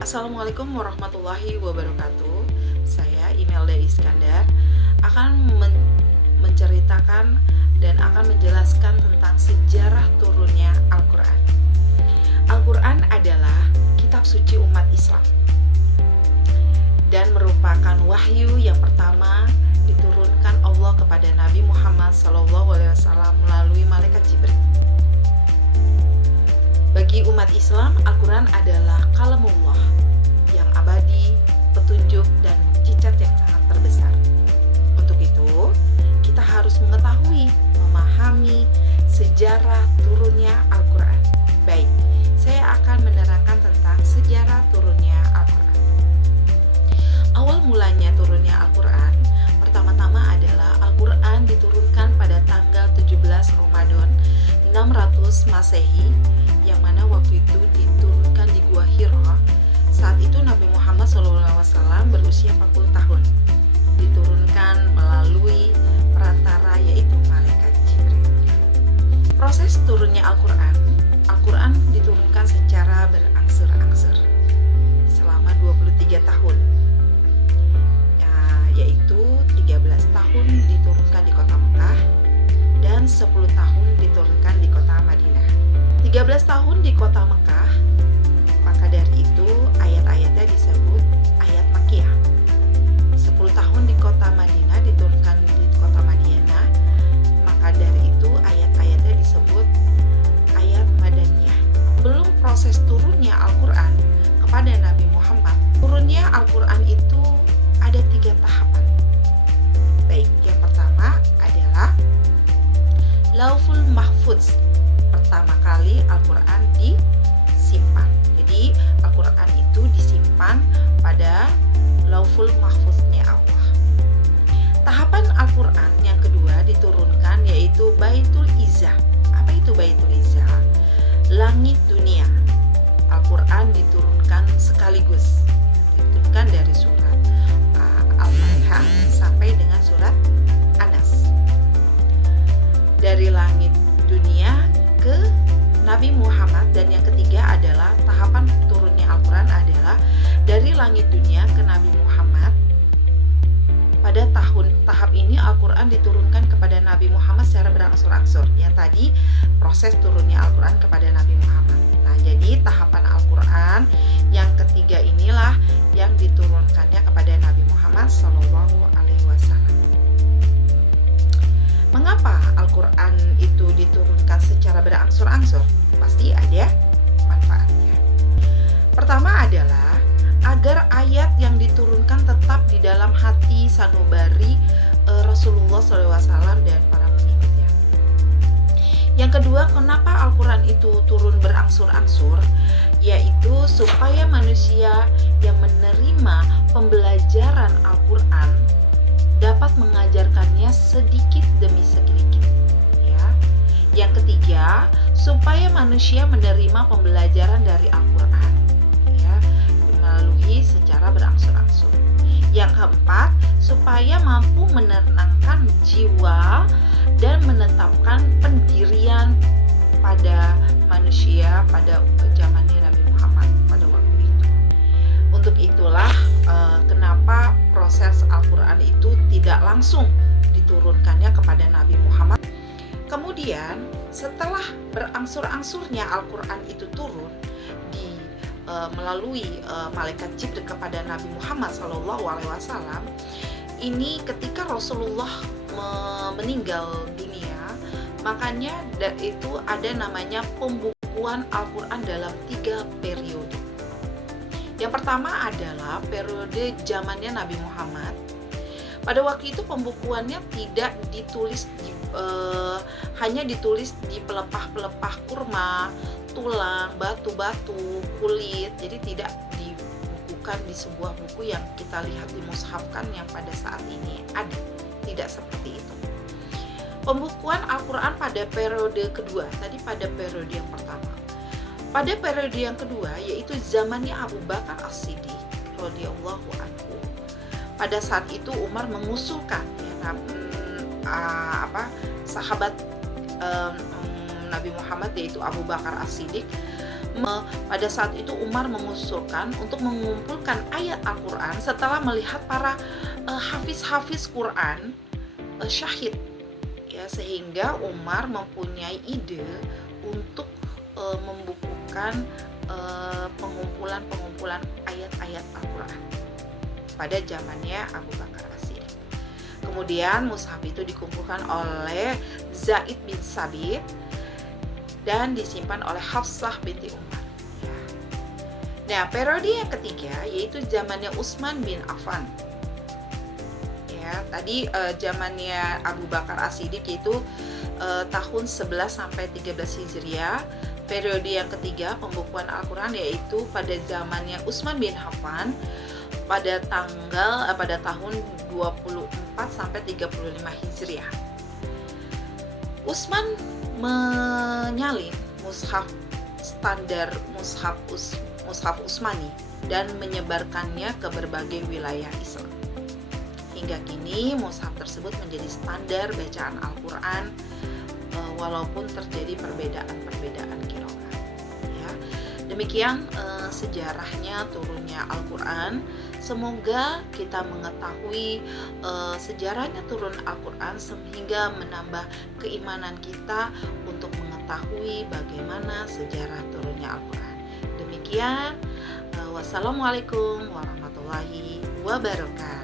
Assalamualaikum warahmatullahi wabarakatuh. Saya Imelda Iskandar akan menceritakan dan akan menjelaskan tentang sejarah turunnya Al-Quran. Al-Quran adalah kitab suci umat Islam dan merupakan wahyu yang pertama diturunkan Allah kepada Nabi Muhammad SAW melalui malaikat Jibril. Bagi umat Islam, Al-Quran adalah kalamullah yang abadi, petunjuk, dan mukjizat yang sangat terbesar. Untuk itu, kita harus mengetahui, memahami sejarah turunnya Al-Quran. Baik, saya akan menerangkan tentang sejarah turunnya Al-Quran. Awal mulanya turunnya Al-Quran, pertama-tama adalah Al-Quran diturunkan pada tanggal 17 Ramadan 600 Masehi, yang mana waktu itu diturunkan di Gua Hira. Saat itu Nabi Muhammad SAW berusia 40 tahun. Diturunkan melalui perantara yaitu malaikat Jibril. Proses turunnya Al-Quran diturunkan secara berangsur-angsur selama 23 tahun. Yaitu 13 tahun diturunkan di kota Mekah dan 10 tahun diturunkan di kota Madinah. 13 tahun di kota Mekah, maka dari itu ayat-ayatnya disebut ayat Makkiyah. 10 tahun di kota Madinah diturunkan di kota Madinah, maka dari itu ayat-ayatnya disebut ayat Madaniyah. Belum proses turunnya Al-Quran kepada Nabi Muhammad, turunnya Al-Quran itu ada 3 tahapan. Baik, yang pertama adalah Lauful Mahfuz. Pertama kali Al-Quran disimpan. Jadi Al-Quran itu disimpan pada Lauful Mahfuznya Allah. Tahapan Al-Quran yang kedua diturunkan yaitu Baitul Izzah. Apa itu Baitul Izzah? Langit dunia. Al-Quran diturunkan sekaligus. Diturunkan dari surat Al-Fatihah sampai dengan surat Anas. Dari langit dunia ke Nabi Muhammad. Dan yang ketiga adalah tahapan turunnya Al-Quran adalah dari langit dunia ke Nabi Muhammad. Pada tahap ini Al-Quran diturunkan kepada Nabi Muhammad secara berangsur-angsur. Yang tadi proses turunnya Al-Quran kepada Nabi Muhammad. Nah, jadi tahapan Al-Quran yang ketiga inilah yang diturunkannya kepada Nabi Muhammad SAW. Mengapa Al-Quran itu diturunkan secara berangsur-angsur? Pasti ada manfaatnya. Pertama adalah agar ayat yang diturunkan tetap di dalam hati sanubari Rasulullah SAW dan para pengikutnya. Yang kedua, kenapa Al-Quran itu turun berangsur-angsur? Yaitu supaya manusia yang menerima pembelajaran Al-Quran dapat mengajarkannya sedikit demi sedikit. Ya. Yang ketiga, supaya manusia menerima pembelajaran dari Al-Quran, ya, melalui secara berangsur-angsur. Yang keempat, supaya mampu menenangkan jiwa dan menetapkan pendirian pada manusia pada zamannya Nabi Muhammad pada waktu itu. Untuk itulah kenapa proses Al-Quran itu tidak langsung diturunkannya kepada Nabi Muhammad. Kemudian setelah berangsur-angsurnya Al-Quran itu turun melalui malaikat Jibril kepada Nabi Muhammad SAW, ini ketika Rasulullah meninggal dunia, makanya itu ada namanya pembukuan Al-Quran dalam 3 periode. Yang pertama adalah periode zamannya Nabi Muhammad. Pada waktu itu pembukuannya tidak ditulis hanya ditulis di pelepah-pelepah kurma, tulang, batu-batu, kulit. Jadi tidak dibukukan di sebuah buku yang kita lihat di mushafkan yang pada saat ini ada. Tidak seperti itu. Pembukuan Al-Quran pada periode kedua, tadi pada periode yang pertama. Pada periode yang kedua yaitu zamannya Abu Bakar As-Siddiq radhiyallahu anhu. Pada saat itu Umar mengusulkan sahabat Nabi Muhammad yaitu Abu Bakar As-Siddiq Pada saat itu Umar mengusulkan untuk mengumpulkan ayat Al-Quran setelah melihat para hafiz-hafiz Quran syahid, ya, sehingga Umar mempunyai ide untuk membukukan pengumpulan ayat-ayat Al-Quran pada zamannya Abu Bakar As-Siddiq. Kemudian mushaf itu dikumpulkan oleh Zaid bin Sabit dan disimpan oleh Hafsah binti Umar. Nah, periode yang ketiga yaitu zamannya Utsman bin Affan. Ya, tadi zamannya Abu Bakar As-Siddiq yaitu tahun 11 sampai 13 Hijriah. Periode yang ketiga pembukuan Al-Quran yaitu pada zamannya Utsman bin Affan pada tahun 24 sampai 35 Hijriah. Utsman menyalin mushaf standar mushaf Utsmani dan menyebarkannya ke berbagai wilayah Islam. Hingga kini mushaf tersebut menjadi standar bacaan Al-Quran walaupun terjadi perbedaan qiraat. Ya. Demikian sejarahnya turunnya Al-Quran. Semoga kita mengetahui sejarahnya turun Al-Quran sehingga menambah keimanan kita untuk mengetahui bagaimana sejarah turunnya Al-Quran. Demikian, wassalamualaikum warahmatullahi wabarakatuh.